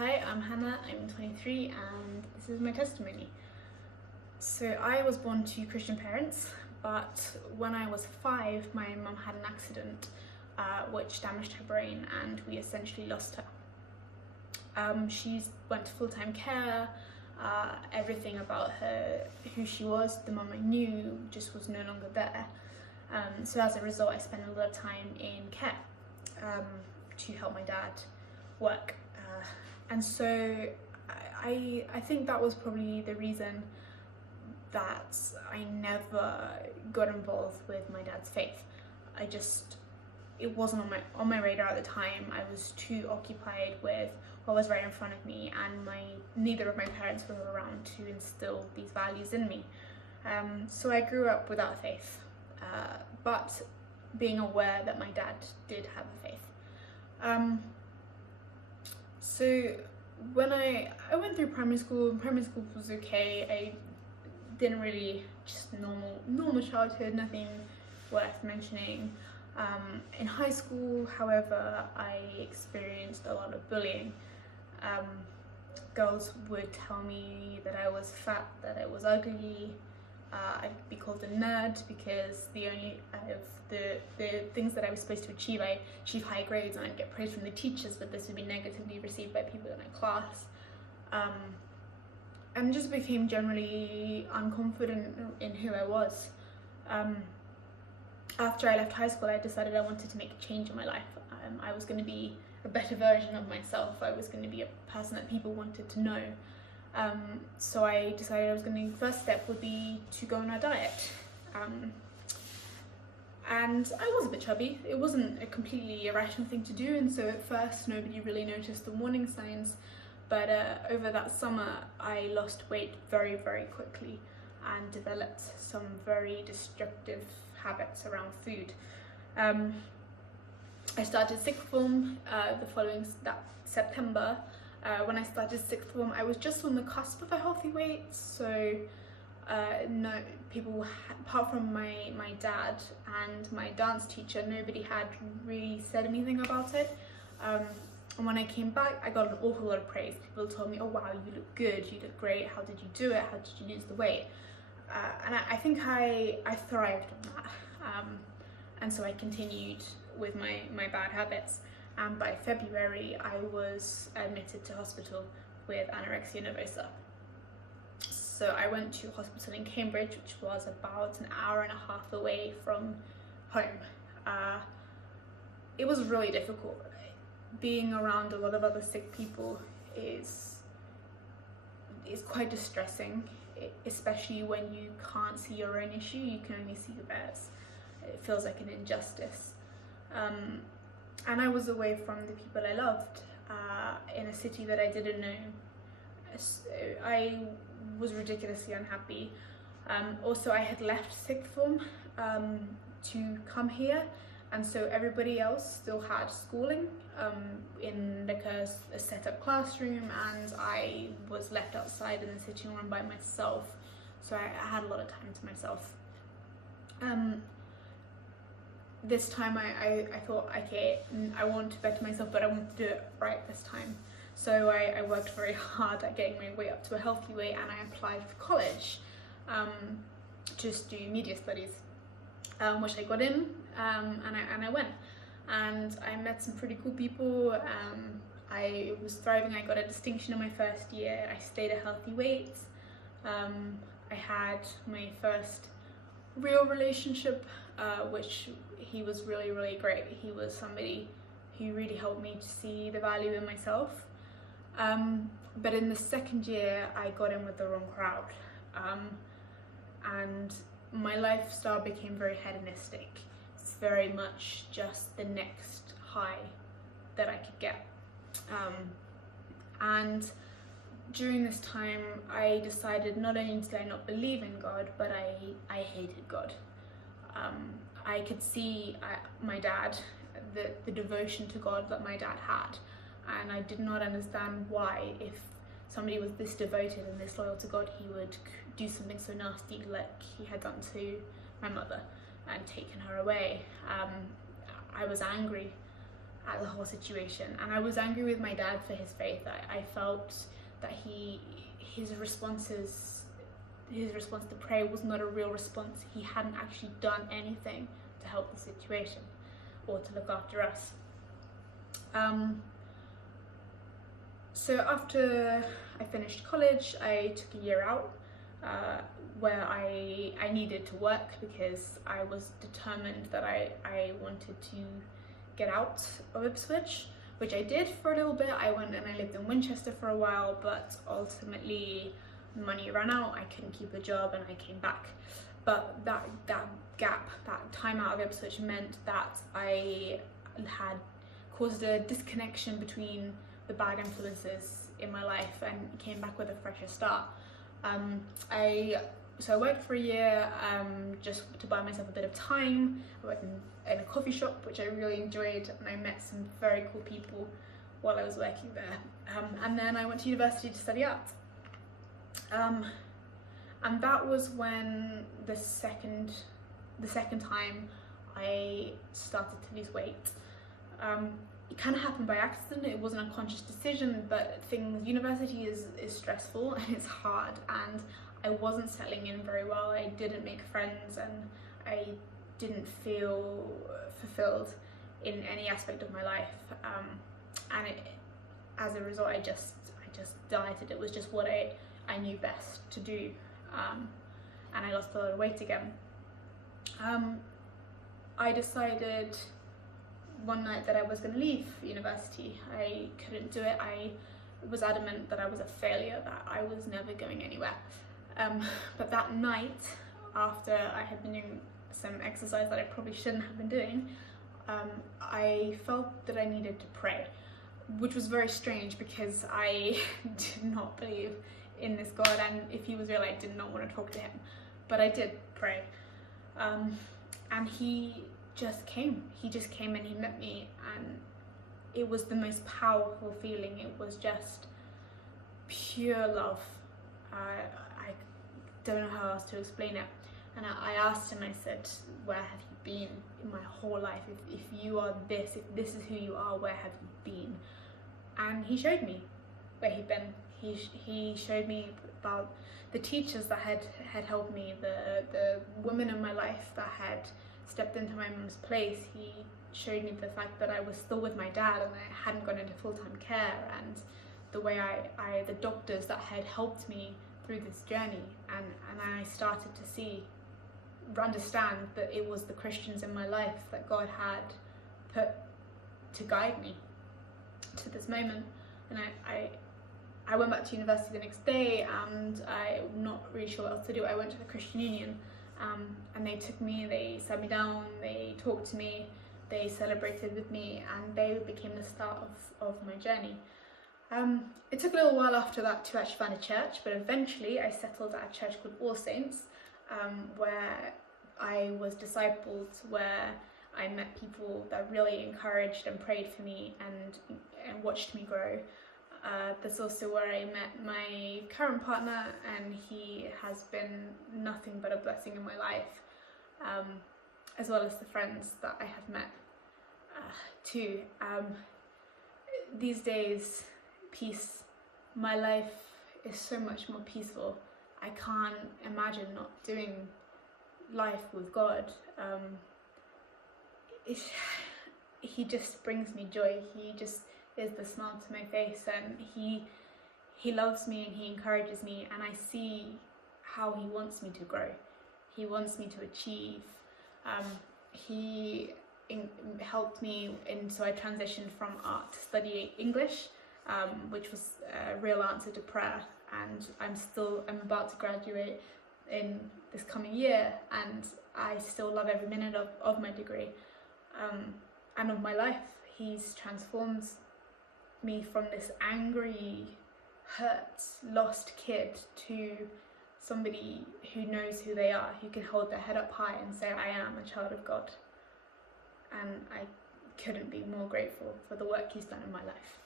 Hi, I'm Hannah, I'm 23 and this is my testimony. So I was born to Christian parents, but when I was 5 my mum had an accident which damaged her brain and we essentially lost her. She went to full-time care, everything about her, who she was, the mum I knew, just was no longer there. So as a result I spent a lot of time in care to help my dad work. And so I think that was probably the reason that I never got involved with my dad's faith. It wasn't on my radar at the time. I was too occupied with what was right in front of me, and neither of my parents were around to instill these values in me. So I grew up without faith, but being aware that my dad did have a faith. So when I went through primary school was okay. I didn't really, just normal childhood, nothing worth mentioning. In high school, however, I experienced a lot of bullying. Girls would tell me that I was fat, that I was ugly. I'd be called a nerd because the things that I was supposed to achieve, I achieved high grades and I'd get praise from the teachers, but this would be negatively received by people in my class. And just became generally unconfident in who I was. After I left high school, I decided I wanted to make a change in my life. I was going to be a better version of myself. I was going to be a person that people wanted to know. So I decided first step would be to go on a diet. And I was a bit chubby. It wasn't a completely irrational thing to do, and so at first nobody really noticed the warning signs. But over that summer I lost weight very, very quickly and developed some very destructive habits around food. I started sixth form the following September. When I started sixth form, I was just on the cusp of a healthy weight, so no people, apart from my dad and my dance teacher, nobody had really said anything about it. And when I came back, I got an awful lot of praise. People told me, "Oh wow, you look good, you look great, how did you do it, how did you lose the weight?" And I think I thrived on that. And so I continued with my bad habits. And by February, I was admitted to hospital with anorexia nervosa. So I went to hospital in Cambridge, which was about an hour and a half away from home. It was really difficult. Being around a lot of other sick people is quite distressing, especially when you can't see your own issue, you can only see theirs. It feels like an injustice. And I was away from the people I loved, in a city that I didn't know. I was ridiculously unhappy. Also, I had left sixth form to come here, and so everybody else still had schooling in like a set-up classroom, and I was left outside in the sitting room by myself. So I had a lot of time to myself. This time I thought, okay, I want to better myself, but I want to do it right this time. So I worked very hard at getting my weight up to a healthy weight, and I applied for college to do media studies, which I got in, and I went. And I met some pretty cool people. I was thriving. I got a distinction in my first year. I stayed a healthy weight. I had my first real relationship, which he was really, really great. He was somebody who really helped me to see the value in myself. But in the second year, I got in with the wrong crowd, and my lifestyle became very hedonistic. It's very much just the next high that I could get. And during this time, I decided not only did I not believe in God, but I hated God. I could see my dad, the devotion to God that my dad had, and I did not understand why, if somebody was this devoted and this loyal to God, he would do something so nasty like he had done to my mother and taken her away. I was angry. at the whole situation, and I was angry with my dad for his faith. I felt that his response to prayer was not a real response. He hadn't actually done anything to help the situation or to look after us. So after I finished college, I took a year out where I needed to work because I was determined that I wanted to get out of Ipswich, which I did for a little bit. I went and I lived in Winchester for a while, but ultimately money ran out, I couldn't keep a job, and I came back. But that gap, that time out of Ipswich, meant that I had caused a disconnection between the bad influences in my life and came back with a fresher start. So I worked for a year just to buy myself a bit of time. I worked in a coffee shop, which I really enjoyed, and I met some very cool people while I was working there. And then I went to university to study art. And that was when the second time I started to lose weight. It kind of happened by accident. It wasn't a conscious decision, but university is stressful and it's hard, and I wasn't settling in very well. I didn't make friends and I didn't feel fulfilled in any aspect of my life. As a result, I just dieted. It was just what I knew best to do, and I lost a lot of weight again. I decided one night that I was going to leave university. I couldn't do it. I was adamant that I was a failure, that I was never going anywhere. But that night, after I had been doing some exercise that I probably shouldn't have been doing, I felt that I needed to pray, which was very strange because I did not believe in this God, and if he was real, I did not want to talk to him. But I did pray, and he just came. He just came and he met me, and it was the most powerful feeling. It was just pure love. I don't know how else to explain it. And I asked him, I said, where have you been in my whole life? If you are this, if this is who you are, where have you been? And he showed me where he'd been. He showed me about the teachers that had helped me, the women in my life that had stepped into my mum's place. He showed me the fact that I was still with my dad and I hadn't gone into full-time care, and the way the doctors that had helped me through this journey, and I started to understand that it was the Christians in my life that God had put to guide me to this moment. And I went back to university the next day, and I'm not really sure what else to do. I went to the Christian Union, and they took me, they sat me down, they talked to me, they celebrated with me, and they became the start of my journey. It took a little while after that to actually find a church, but eventually I settled at a church called All Saints, where I was discipled, where I met people that really encouraged and prayed for me and watched me grow. That's also where I met my current partner, and he has been nothing but a blessing in my life, as well as the friends that I have met too. These days, peace. My life is so much more peaceful. I can't imagine not doing life with God. He just brings me joy. He just is the smile to my face, and he loves me and he encourages me, and I see how he wants me to grow. He wants me to achieve. He helped me, so I transitioned from art to study English, which was a real answer to prayer, and I'm about to graduate in this coming year, and I still love every minute of my degree and of my life. He's transformed me from this angry, hurt, lost kid to somebody who knows who they are, who can hold their head up high and say, I am a child of God. And I couldn't be more grateful for the work he's done in my life.